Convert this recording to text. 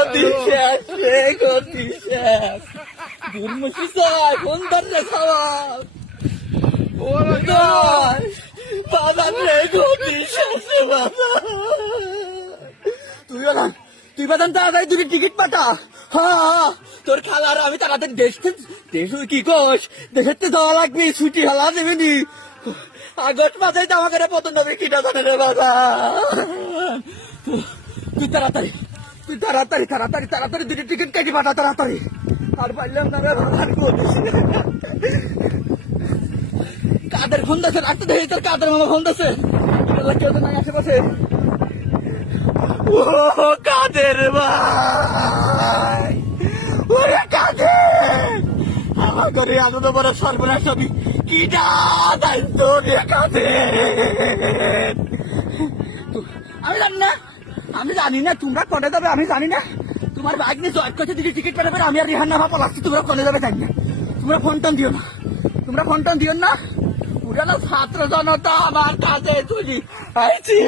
গতি শেষ রে গতি শেষ দুর্মুখী চাই ফোন ধরলে খাওয়ার বাজার রে গতি শেষ রে বাজার তুই বাদান তাড়াতাড়ি দুটি টিকিট পাঠা। হ্যাঁ তোর খালার আমি তাড়াতাড়ি দেশ কি কোষ দেশের যাওয়া লাগবে ছুটি হালা দেবেনি আগস্ট মাসে জামা করে পতন হবে কিনা জানে রে বাবা। তুই তাড়াতাড়ি দুটি টিকিট কেটে পাঠা তাড়াতাড়ি। আর পারলাম না রে বাবা কাদের ফোন দিয়েছে রাখতে দেখি তোর কাদের মামা ফোন দিয়েছে কেউ তো নাই আশেপাশে। ও কাদের ভাই ওরে কাদের আমার ঘরে আনন্দ বড় সর্বনাশ হবি কি দায়িত্ব কাদের আমি জানি না তোমরা কনে যাবে আমি জানি না। তোমার বাইক নিয়ে জয়েন করছে দিদি টিকিট পেতে পারে আমি আর রিহান নামা পলাচ্ছি তোমরা কনে যাবে জানি না। তোমরা ফোন টান দিও না পুরানো ছাত্র জনতা আমার কাছে তুলি আইছি।